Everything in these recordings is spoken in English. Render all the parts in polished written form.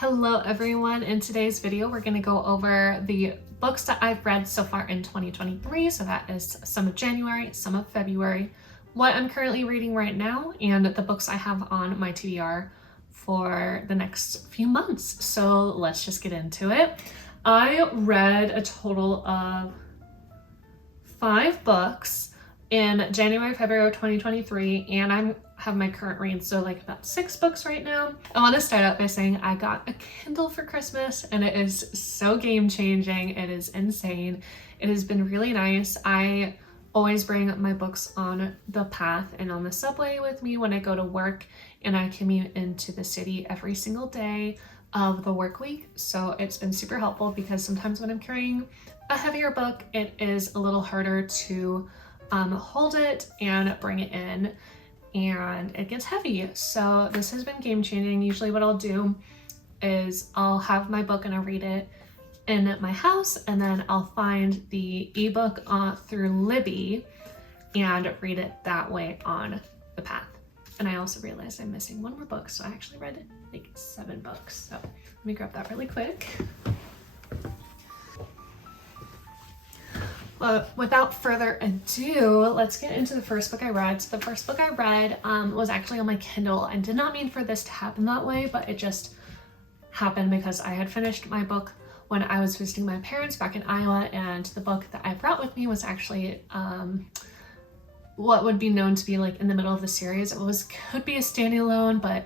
Hello everyone, in today's video we're going to go over the books that I've read so far in 2023, so that is some of January, some of February, what I'm currently reading right now, and the books I have on my TBR for the next few months. So let's just get into it. I read a total of 5 books in January, February 2023, and I have my current read, so like about 6 books right now. I want to start out by saying I got a Kindle for Christmas and it is so game changing. It is insane. It has been really nice. I always bring my books on the path and on the subway with me when I go to work, and I commute into the city every single day of the work week. So it's been super helpful because sometimes when I'm carrying a heavier book, it is a little harder to hold it and bring it in, and it gets heavy. So this has been game changing. Usually what I'll do is I'll have my book and I'll read it in my house, and then I'll find the ebook through Libby and read it that way on the path. And I also realized I'm missing one more book, so I actually read like 7 books. So let me grab that really quick. But without further ado, let's get into the first book I read. So the first book I read was actually on my Kindle. I did not mean for this to happen that way, but it just happened because I had finished my book when I was visiting my parents back in Iowa, and the book that I brought with me was actually what would be known to be like in the middle of the series. It could be a standalone, but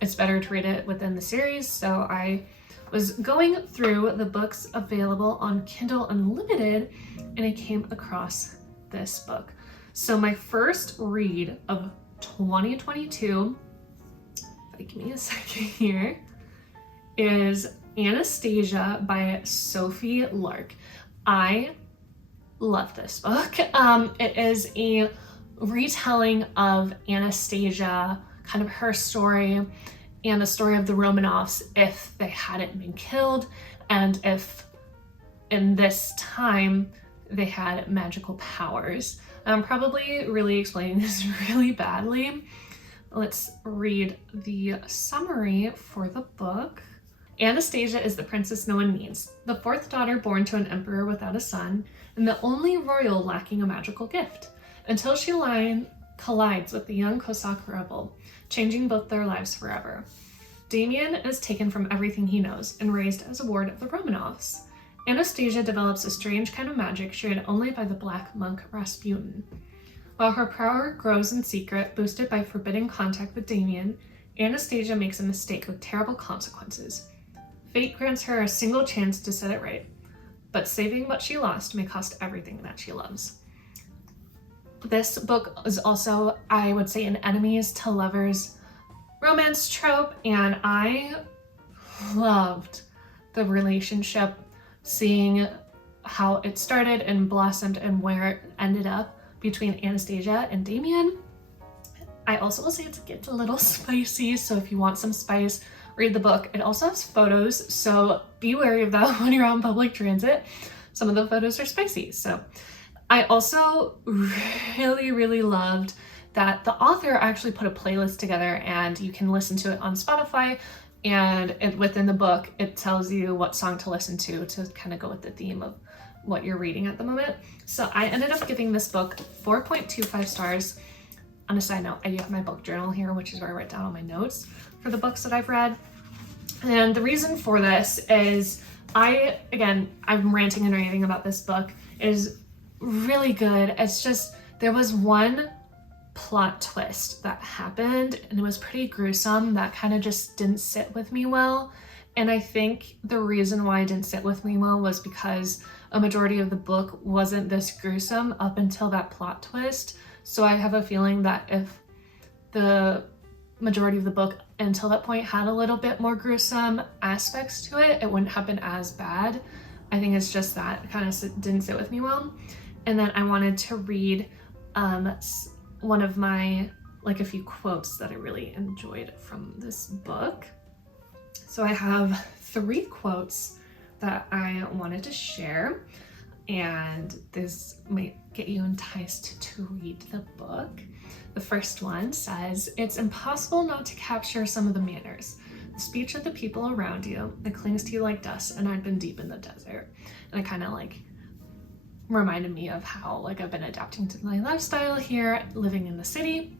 it's better to read it within the series. So I was going through the books available on Kindle Unlimited, and I came across this book. So my first read of 2022, give me a second here, is Anastasia by Sophie Lark. I love this book. It is a retelling of Anastasia, kind of her story, and the story of the Romanovs if they hadn't been killed, and if in this time they had magical powers. I'm probably really explaining this really badly. Let's read the summary for the book. Anastasia is the princess no one needs, the 4th daughter born to an emperor without a son, and the only royal lacking a magical gift, until she collides with the young Cossack rebel, changing both their lives forever. Damien is taken from everything he knows and raised as a ward of the Romanovs. Anastasia develops a strange kind of magic shared only by the black monk Rasputin. While her power grows in secret, boosted by forbidding contact with Damien, Anastasia makes a mistake with terrible consequences. Fate grants her a single chance to set it right, but saving what she lost may cost everything that she loves. This book is also, I would say, an enemies to lovers romance trope, and I loved the relationship, seeing how it started and blossomed and where it ended up between Anastasia and Damien. I also will say it gets a little spicy, so if you want some spice, read the book. It also has photos, so be wary of that when you're on public transit. Some of the photos are spicy. So I also really loved that the author actually put a playlist together, and you can listen to it on Spotify, and within the book it tells you what song to listen to kind of go with the theme of what you're reading at the moment. So I ended up giving this book 4.25 stars. On a side note, I do have my book journal here, which is where I write down all my notes for the books that I've read. And the reason for this is I'm ranting and raving about this book. It is really good. It's just, there was one plot twist that happened, and it was pretty gruesome, that kind of just didn't sit with me well. And I think the reason why it didn't sit with me well was because a majority of the book wasn't this gruesome up until that plot twist. So I have a feeling that if the majority of the book until that point had a little bit more gruesome aspects to it, it wouldn't have been as bad. I think it's just that it kind of didn't sit with me well. And then I wanted to read one of my, a few quotes that I really enjoyed from this book. So I have 3 quotes that I wanted to share, and this might get you enticed to read the book. The first one says, "It's impossible not to capture some of the manners, the speech of the people around you. It clings to you like dust, and I'd been deep in the desert. And it kind of like reminded me of how like I've been adapting to my lifestyle here, living in the city.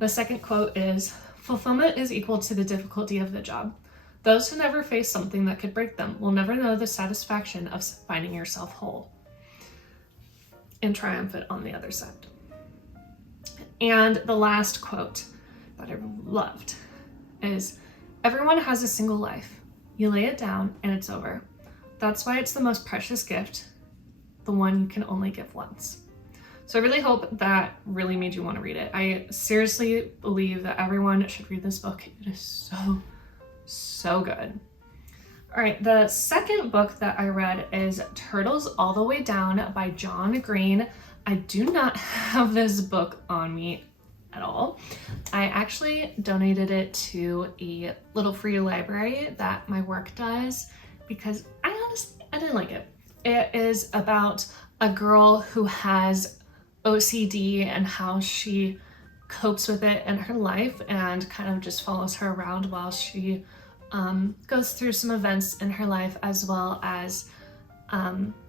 The second quote is, fulfillment is equal to the difficulty of the job. Those who never face something that could break them will never know the satisfaction of finding yourself whole and triumphant on the other side. And the last quote that I loved is, everyone has a single life. You lay it down and it's over. That's why it's the most precious gift, the one you can only give once. So I really hope that really made you want to read it. I seriously believe that everyone should read this book. It is so good. All right, the second book that I read is Turtles All the Way Down by John Green. I do not have this book on me at all. I actually donated it to a little free library that my work does because I didn't like it. It is about a girl who has OCD and how she copes with it in her life, and kind of just follows her around while she goes through some events in her life, as well as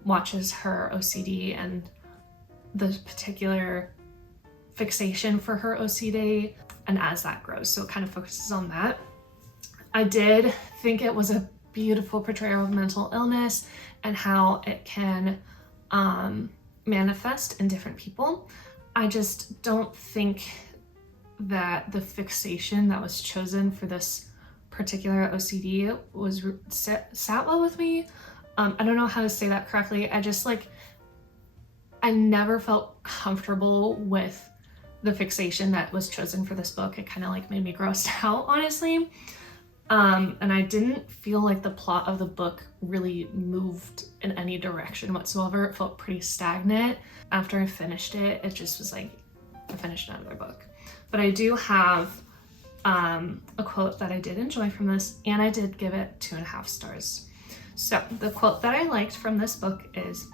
watches her OCD and the particular fixation for her OCD, and as that grows. So it kind of focuses on that. I did think it was a beautiful portrayal of mental illness and how it can manifest in different people. I just don't think that the fixation that was chosen for this particular OCD was sat well with me. I don't know how to say that correctly. I never felt comfortable with the fixation that was chosen for this book. It kind of like made me grossed out, honestly. And I didn't feel like the plot of the book really moved in any direction whatsoever. It felt pretty stagnant. After I finished it, it just was like, I finished another book. But I do have a quote that I did enjoy from this, and I did give it 2.5 stars. So the quote that I liked from this book is,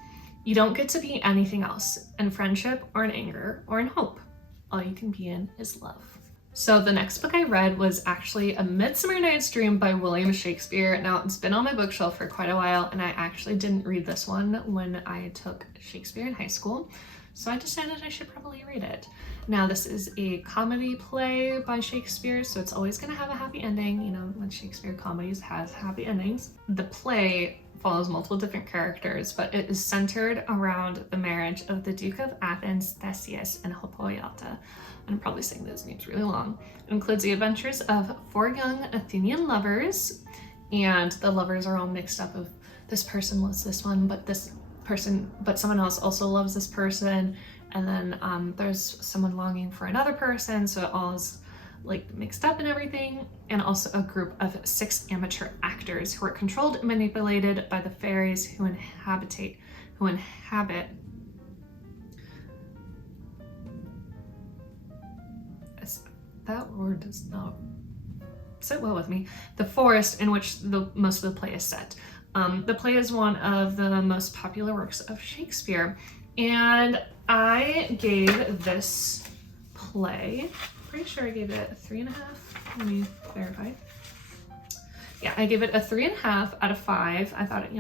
you don't get to be anything else in friendship or in anger or in hope. All you can be in is love. So the next book I read was actually A Midsummer Night's Dream by William Shakespeare. Now, it's been on my bookshelf for quite a while, and I actually didn't read this one when I took Shakespeare in high school, so I decided I should probably read it. Now, this is a comedy play by Shakespeare, so it's always going to have a happy ending. You know, when Shakespeare comedies has happy endings. The play follows multiple different characters, but it is centered around the marriage of the Duke of Athens, Theseus, and Hippolyta. I'm probably saying those names really long. It includes the adventures of 4 young Athenian lovers, and the lovers are all mixed up of this person loves this one, but someone else also loves this person, and then there's someone longing for another person, so it all is like mixed up and everything. And also a group of 6 amateur actors who are controlled and manipulated by the fairies who inhabit that word does not sit well with me. The forest in which most of the play is set. The play is one of the most popular works of Shakespeare, and I gave this play, pretty sure I gave it a 3.5. Let me verify. Yeah, I gave it a 3.5 out of 5. I thought it,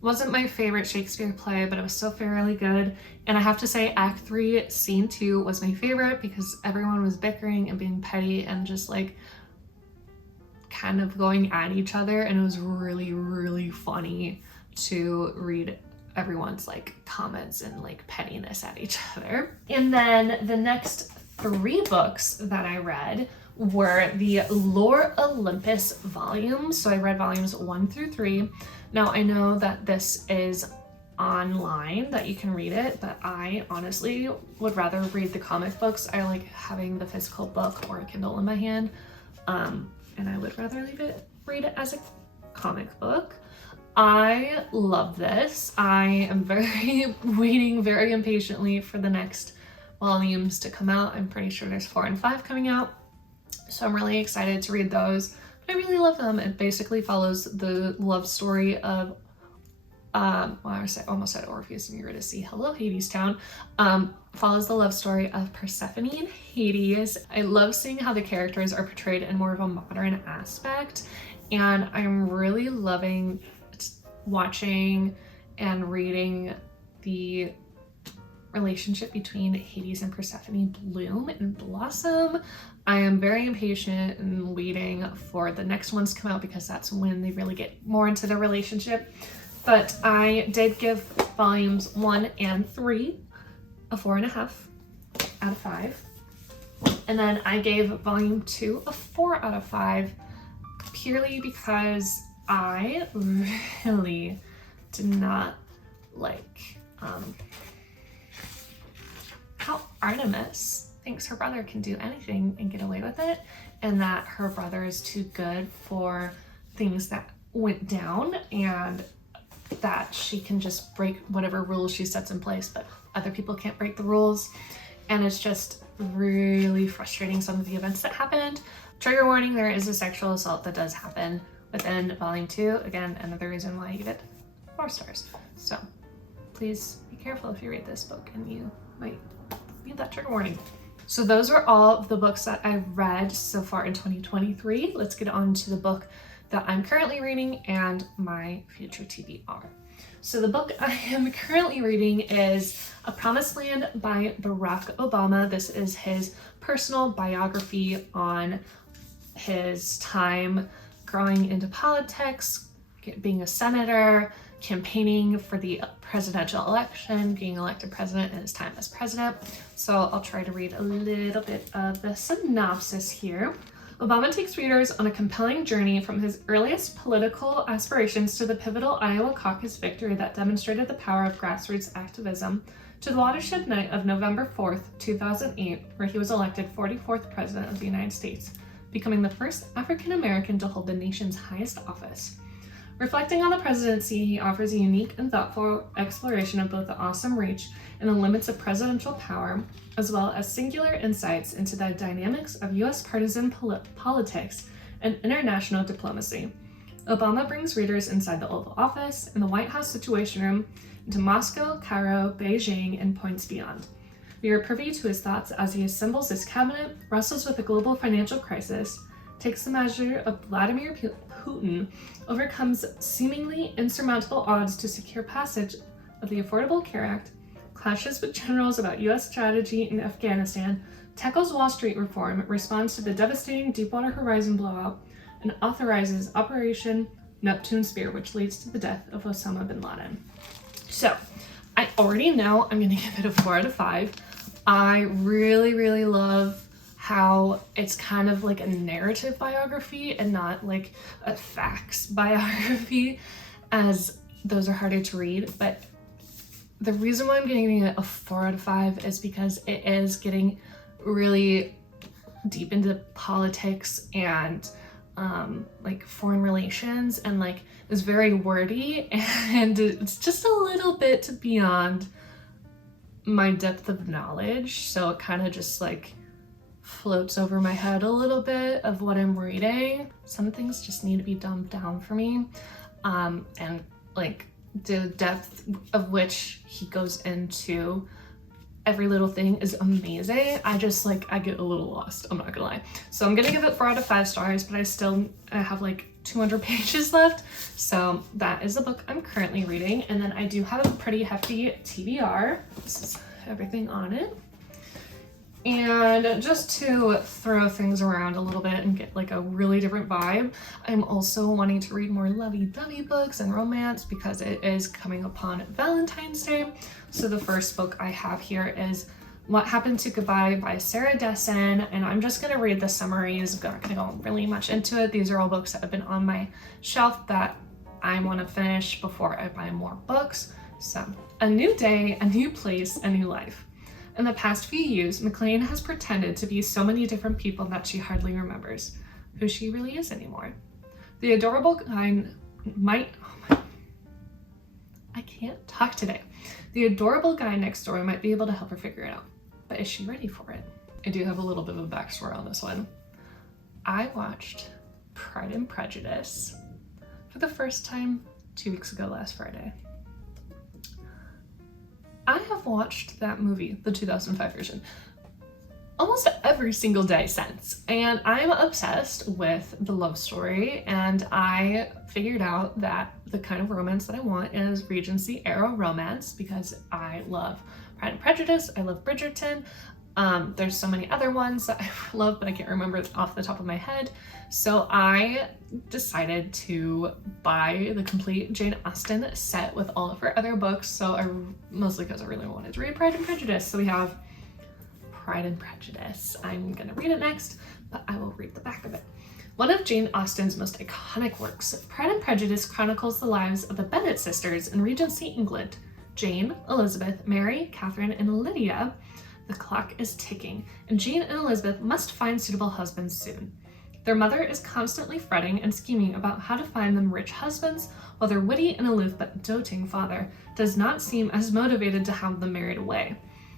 wasn't my favorite Shakespeare play, but it was still fairly good. And I have to say, Act 3, Scene 2 was my favorite because everyone was bickering and being petty and just like kind of going at each other, and it was really, really funny to read everyone's like comments and like pettiness at each other. And then the next 3 books that I read were the Olympus volumes. So I read volumes 1 through 3. Now I know that this is online, that you can read it, but I honestly would rather read the comic books. I like having the physical book or a Kindle in my hand, and I would rather read it as a comic book. I love this. I am waiting very impatiently for the next volumes to come out. I'm pretty sure there's 4 and 5 coming out, so I'm really excited to read those. But I really love them. It basically follows the love story of almost said Orpheus and Eurydice, Hello Hades Town, follows the love story of Persephone and Hades. I love seeing how the characters are portrayed in more of a modern aspect, and I'm really loving watching and reading the relationship between Hades and Persephone bloom and blossom. I am very impatient and waiting for the next ones to come out because that's when they really get more into their relationship. But I did give volumes 1 and 3 a 4.5 out of 5. And then I gave volume 2 a 4 out of 5 purely because I really did not like how Artemis thinks her brother can do anything and get away with it, and that her brother is too good for things that went down, and that she can just break whatever rules she sets in place, but other people can't break the rules. And it's just really frustrating, some of the events that happened. Trigger warning, there is a sexual assault that does happen within volume 2. Again, another reason why I give it 4 stars. So please be careful if you read this book and you might need that trigger warning. So those are all of the books that I've read so far in 2023. Let's get on to the book that I'm currently reading and my future TBR. So the book I am currently reading is A Promised Land by Barack Obama. This is his personal biography on his time growing into politics, being a senator, campaigning for the presidential election, being elected president, and his time as president. So I'll try to read a little bit of the synopsis here. Obama takes readers on a compelling journey from his earliest political aspirations to the pivotal Iowa caucus victory that demonstrated the power of grassroots activism, to the watershed night of November 4th, 2008, where he was elected 44th President of the United States, becoming the first African American to hold the nation's highest office. Reflecting on the presidency, he offers a unique and thoughtful exploration of both the awesome reach and the limits of presidential power, as well as singular insights into the dynamics of U.S. partisan politics and international diplomacy. Obama brings readers inside the Oval Office and the White House Situation Room, into Moscow, Cairo, Beijing, and points beyond. We are privy to his thoughts as he assembles his cabinet, wrestles with the global financial crisis, takes the measure of Vladimir Putin, overcomes seemingly insurmountable odds to secure passage of the Affordable Care Act, clashes with generals about U.S. strategy in Afghanistan, tackles Wall Street reform, responds to the devastating Deepwater Horizon blowout, and authorizes Operation Neptune Spear, which leads to the death of Osama bin Laden. So, I already know I'm going to give it a 4 out of 5. I really, really love how it's kind of like a narrative biography and not like a facts biography, as those are harder to read. But the reason why I'm giving it a 4 out of 5 is because it is getting really deep into politics and like foreign relations, and like it's very wordy, and it's just a little bit beyond my depth of knowledge, so it kind of just like floats over my head a little bit of what I'm reading. Some things just need to be dumbed down for me, and like the depth of which he goes into every little thing is amazing. I get a little lost, I'm not gonna lie. So I'm gonna give it 4 out of 5 stars, but I have like 200 pages left. So that is the book I'm currently reading. And then I do have a pretty hefty TBR. This is everything on it. And just to throw things around a little bit and get like a really different vibe, I'm also wanting to read more lovey-dovey books and romance because it is coming upon Valentine's Day. So the first book I have here is What Happened to Goodbye by Sarah Dessen, and I'm just going to read the summaries. I'm not going to go really much into it. These are all books that have been on my shelf that I want to finish before I buy more books. So, a new day, a new place, a new life. In the past few years, McLean has pretended to be so many different people that she hardly remembers who she really is anymore. The adorable guy I can't talk today. The adorable guy next door might be able to help her figure it out, but is she ready for it? I do have a little bit of a backstory on this one. I watched Pride and Prejudice for the first time 2 weeks ago last Friday. I have watched that movie, the 2005 version, almost every single day since, and I'm obsessed with the love story, and I figured out that the kind of romance that I want is Regency era romance because I love Pride and Prejudice, I love Bridgerton. There's so many other ones that I love, but I can't remember off the top of my head. So I decided to buy the complete Jane Austen set with all of her other books. So mostly because I really wanted to read Pride and Prejudice. So we have Pride and Prejudice. I'm gonna read it next, but I will read the back of it. One of Jane Austen's most iconic works, Pride and Prejudice chronicles the lives of the Bennet sisters in Regency England. Jane, Elizabeth, Mary, Katherine, and Lydia. The clock is ticking, and Jane and Elizabeth must find suitable husbands soon. Their mother is constantly fretting and scheming about how to find them rich husbands, while their witty and aloof but doting father does not seem as motivated to have them married away.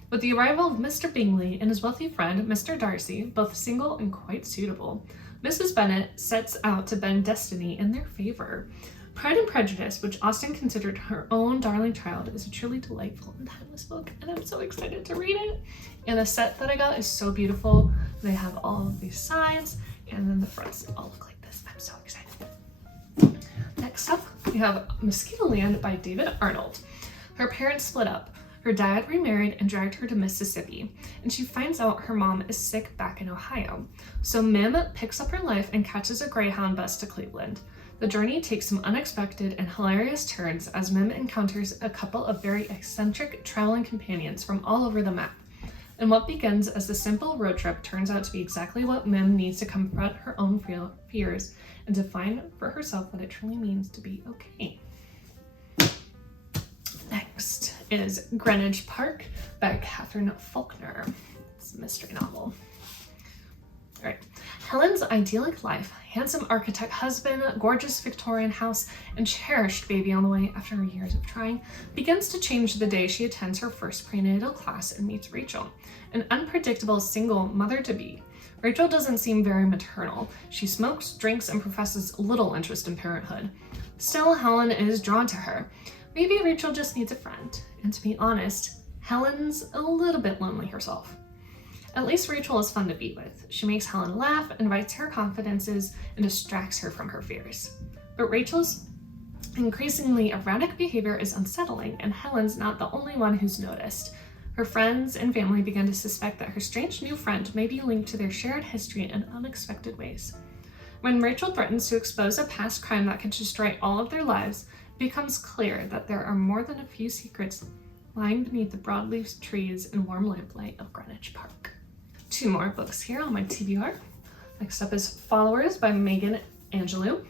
With the arrival of Mr. Bingley and his wealthy friend, Mr. Darcy, both single and quite suitable, Mrs. Bennet sets out to bend destiny in their favor. Pride and Prejudice, which Austen considered her own darling child, is a truly delightful and timeless book, and I'm so excited to read it. And the set that I got is so beautiful. They have all of these sides, and then the fronts all look like this. I'm so excited. Next up, we have Mosquitoland by David Arnold. Her parents split up. Her dad remarried and dragged her to Mississippi, and she finds out her mom is sick back in Ohio. So Mim picks up her life and catches a Greyhound bus to Cleveland. The journey takes some unexpected and hilarious turns as Mim encounters a couple of very eccentric traveling companions from all over the map. And what begins as a simple road trip turns out to be exactly what Mim needs to confront her own fears and to find for herself what it truly means to be okay. Next is Greenwich Park by Katherine Faulkner. It's a mystery novel. All right. Helen's idyllic life, handsome architect husband, gorgeous Victorian house, and cherished baby on the way after years of trying, begins to change the day she attends her first prenatal class and meets Rachel, an unpredictable single mother-to-be. Rachel doesn't seem very maternal. She smokes, drinks, and professes little interest in parenthood. Still, Helen is drawn to her. Maybe Rachel just needs a friend, and to be honest, Helen's a little bit lonely herself. At least Rachel is fun to be with. She makes Helen laugh, invites her confidences, and distracts her from her fears. But Rachel's increasingly erratic behavior is unsettling, and Helen's not the only one who's noticed. Her friends and family begin to suspect that her strange new friend may be linked to their shared history in unexpected ways. When Rachel threatens to expose a past crime that could destroy all of their lives, it becomes clear that there are more than a few secrets lying beneath the broadleaf trees and warm lamplight of Greenwich Park. Two more books here on my TBR. Next up is Followers by Megan Angelo.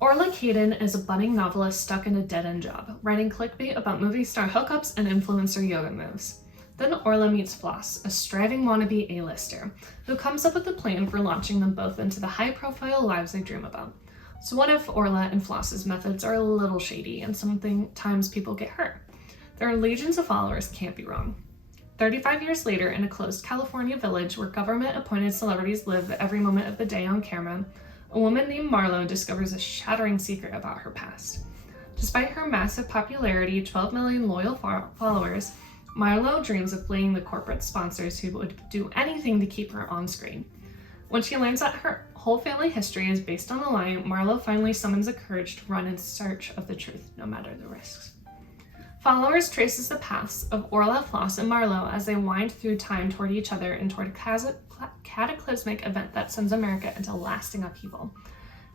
Orla Caden is a budding novelist stuck in a dead-end job, writing clickbait about movie star hookups and influencer yoga moves. Then Orla meets Floss, a striving wannabe A-lister, who comes up with a plan for launching them both into the high-profile lives they dream about. So what if Orla and Floss's methods are a little shady and sometimes people get hurt? Their legions of followers can't be wrong. 35 years later, in a closed California village where government-appointed celebrities live every moment of the day on camera, a woman named Marlo discovers a shattering secret about her past. Despite her massive popularity, 12 million loyal followers, Marlo dreams of fleeing the corporate sponsors who would do anything to keep her on screen. When she learns that her whole family history is based on a lie, Marlo finally summons the courage to run in search of the truth, no matter the risks. Followers traces the paths of Orla, Floss, and Marlo as they wind through time toward each other and toward a cataclysmic event that sends America into lasting upheaval.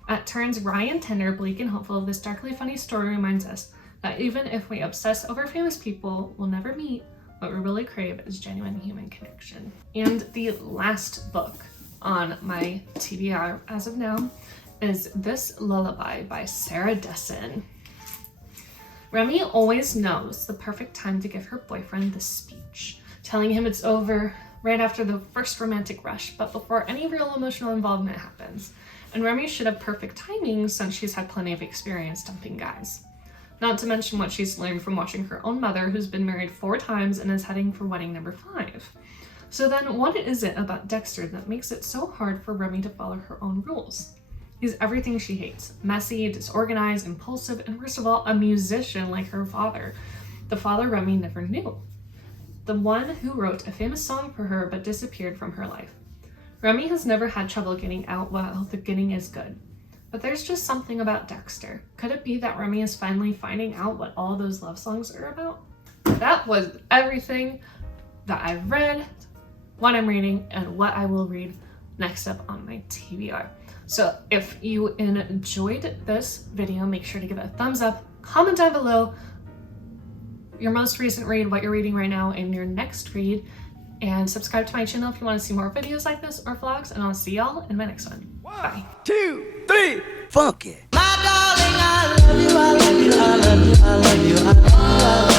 At turns wry and tender, bleak and hopeful, this darkly funny story reminds us that even if we obsess over famous people we'll never meet, what we really crave is genuine human connection. And the last book on my TBR as of now is This Lullaby by Sarah Dessen. Remy always knows the perfect time to give her boyfriend the speech, telling him it's over right after the first romantic rush, but before any real emotional involvement happens. And Remy should have perfect timing since she's had plenty of experience dumping guys. Not to mention what she's learned from watching her own mother, who's been married 4 times and is heading for wedding number 5. So then what is it about Dexter that makes it so hard for Remy to follow her own rules? He's everything she hates. Messy, disorganized, impulsive, and worst of all, a musician like her father. the father Remy never knew. The one who wrote a famous song for her but disappeared from her life. Remy has never had trouble getting out while the getting is good. But there's just something about Dexter. Could it be that Remy is finally finding out what all those love songs are about? That was everything that I've read, what I'm reading, and what I will read next up on my TBR. So if you enjoyed this video, make sure to give it a thumbs up, comment down below your most recent read, what you're reading right now, and your next read, and subscribe to my channel if you want to see more videos like this or vlogs, and I'll see y'all in my next one. Bye. 1, 2, 3, funky. My darling, I love you, I love you, I love you, I love you, I love you.